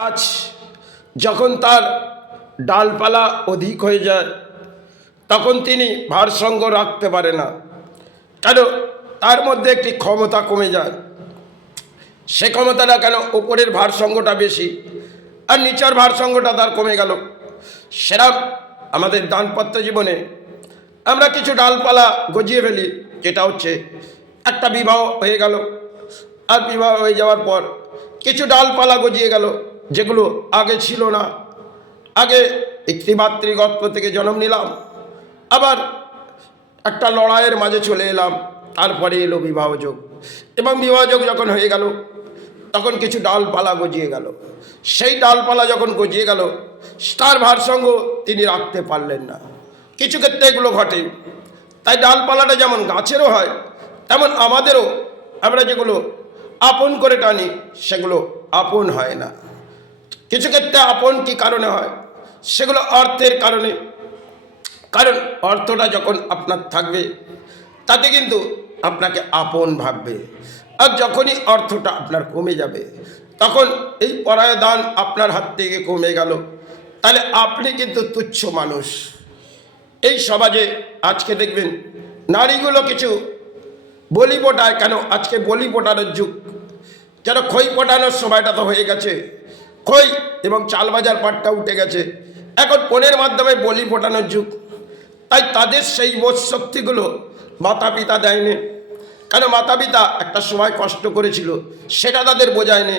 গাছ যখন তার ডালপালা অধিক হয়ে যায় তখন তিনি ভারসাম্য রাখতে পারে না, কেন তার মধ্যে একটি ক্ষমতা কমে যায়। সে ক্ষমতাটা কেন, উপরের ভারসাম্যটা বেশি আর নিচের ভারসাম্যটা তার কমে গেল। সেরকম আমাদের দাম্পত্য জীবনে আমরা কিছু ডালপালা গজিয়ে ফেলি, যেটা হচ্ছে একটা বিবাহ হয়ে গেল, আর বিবাহ হয়ে যাওয়ার পর কিছু ডালপালা গজিয়ে গেল যেগুলো আগে ছিল না। আগে একটি মাতৃগর্ভ থেকে জন্ম নিলাম, আবার একটা লড়াইয়ের মাঝে চলে এলাম, তারপরে এলো বিবাহযোগ, এবং বিবাহযোগ যখন হয়ে গেল তখন কিছু ডালপালা গজিয়ে গেল। সেই ডালপালা যখন গজিয়ে গেল তার ভারসাম্য তিনি রাখতে পারলেন না। কিছু ক্ষেত্রে এগুলো ঘটে। তাই ডালপালাটা যেমন গাছেরও হয় তেমন আমাদেরও, আমরা যেগুলো আপন করে টানি সেগুলো আপন হয় না। কিছু ক্ষেত্রে আপন কি কারণে হয়, সেগুলো অর্থের কারণে। কারণ অর্থটা যখন আপনার থাকবে তাতে কিন্তু আপনাকে আপন ভাববে, আর যখনই অর্থটা আপনার কমে যাবে তখন এই পরায় দান আপনার হাত থেকে কমে গেল, তাহলে আপনি কিন্তু তুচ্ছ মানুষ। এই সমাজে আজকে দেখবেন নারীগুলো কিছু বলি পটায়, কেন আজকে বলি পটানোর যুগ, যেন খই পটানোর সময়টা তো হয়ে গেছে, খই এবং চাল বাজার পাটটা উঠে গেছে, এখন ফোনের মাধ্যমে বলি ফোটানোর যুগ। তাই তাদের সেই বোধ শক্তিগুলো মাতা পিতা দেয়নি, কেন মাতা পিতা একটা সময় কষ্ট করেছিল সেটা তাদের বোঝায়নি।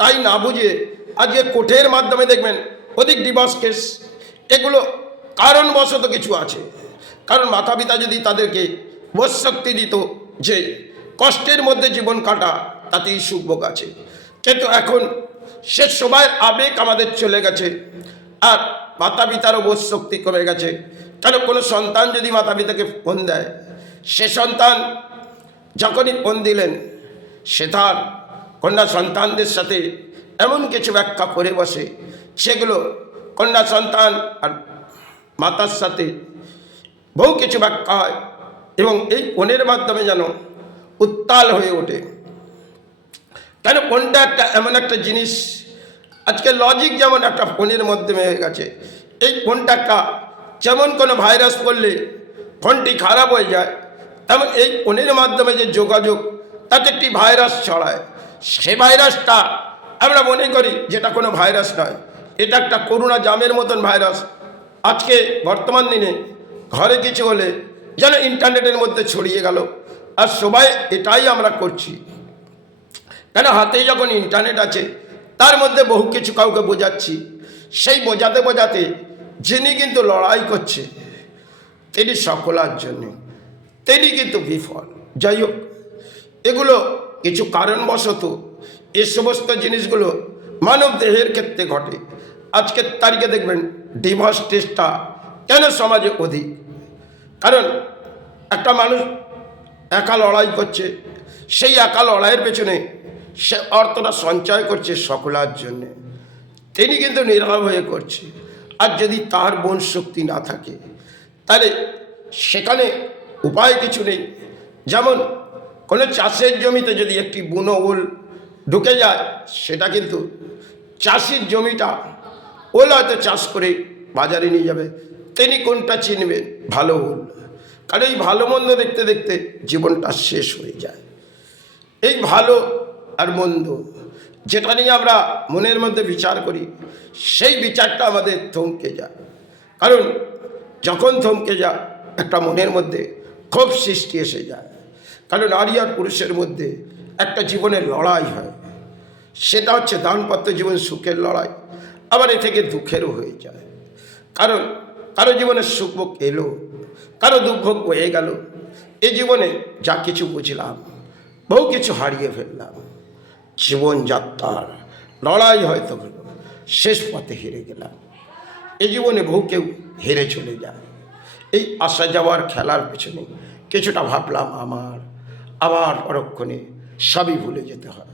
তাই না বুঝে আজকে কোর্টের মাধ্যমে দেখবেন অধিক ডিভোর্স কেস। এগুলো কারণবশত কিছু আছে, কারণ মাতা পিতা যদি তাদেরকে বোধ শক্তি দিত যে কষ্টের মধ্যে জীবন কাটা, তাতেই সুখভোগ আছে। কিন্তু এখন সে সময়ের আবেগ আমাদের চলে গেছে, আর মাতা পিতারও বোধ শক্তি কমে গেছে। কেন কোনো সন্তান যদি মাতা পিতাকে ফোন দেয়, সে সন্তান যখনই ফোন দিলেন সে তার কন্যা সন্তানদের সাথে এমন কিছু ব্যাখ্যা করে বসে, সেগুলো কন্যা সন্তান আর মাতার সাথে বহু কিছু ব্যাখ্যা হয়, এবং এই ফোনের মাধ্যমে যেন উত্তাল হয়ে ওঠে। কেন ফোনটা একটা এমন একটা জিনিস, আজকে লজিক যেমন একটা ফোনের মাধ্যমে হয়ে গেছে, এই ফোনটা একটা যেমন কোনো ভাইরাস পড়লে ফোনটি খারাপ হয়ে যায়, তেমন এই ফোনের মাধ্যমে যে যোগাযোগ তাতে একটি ভাইরাস ছড়ায়। সে ভাইরাসটা আমরা মনে করি যেটা কোনো ভাইরাস নয়, এটা একটা করোনা জামের মতন ভাইরাস। আজকে বর্তমান দিনে ঘরে কিছু হলে যেন ইন্টারনেটের মধ্যে ছড়িয়ে গেল, আর সবাই এটাই আমরা করছি। কেন হাতে যখন ইন্টারনেট আছে তার মধ্যে বহু কিছু কাউকে বোঝাচ্ছি, সেই বোঝাতে বোঝাতে যিনি কিন্তু লড়াই করছে তিনি সকলার জন্য, তিনি কিন্তু বিফল। যাই হোক, এগুলো কিছু কারণবশত এ সমস্ত জিনিসগুলো মানব দেহের ক্ষেত্রে ঘটে। আজকের তারিখে দেখবেন ডিভোর্স টেস্টটা কেন সমাজে অধিক, কারণ একটা মানুষ একা লড়াই করছে, সেই একা লড়াইয়ের পেছনে সে অর্থটা সঞ্চয় করছে সকলার জন্যে, তিনি কিন্তু নীরব হয়ে করছে। আর যদি তার বোন শক্তি না থাকে তাহলে সেখানে উপায় কিছু নেই। যেমন কোনো চাষের জমিতে যদি একটি বুনো ওল ঢুকে যায়, সেটা কিন্তু চাষির জমিটা ওল হয়তো চাষ করে বাজারে নিয়ে যাবে, তিনি কোনটা চিনবেন? ভালো ওল। কারণ এই ভালো মন্দ দেখতে দেখতে জীবনটা শেষ হয়ে যায়। এই ভালো আর মন্দ যেটা নিয়ে আমরা মনের মধ্যে বিচার করি, সেই বিচারটা আমাদের থমকে যায়। কারণ যখন থমকে যায় একটা মনের মধ্যে ক্ষোভ সৃষ্টি এসে যায়। কারণ নারী আর পুরুষের মধ্যে একটা জীবনের লড়াই হয়, সেটা হচ্ছে দাম্পত্য জীবন সুখের লড়াই, আবার এ থেকে দুঃখেরও হয়ে যায়। কারণ কারো জীবনে সুখভোগ এলো, কারো দুঃখভোগ হয়ে গেল। এই জীবনে যা কিছু বুঝলাম, বহু কিছু হারিয়ে ফেললাম। জীবনযাত্রার লড়াই হয়তো হলো, শেষ পথে হেরে গেলাম। এই জীবনে বহু কেউ হেরে চলে যায়। এই আসা যাওয়ার খেলার পেছনে কিছুটা ভাবলাম আমার, আবার পরক্ষণে সবই ভুলে যেতে হয়।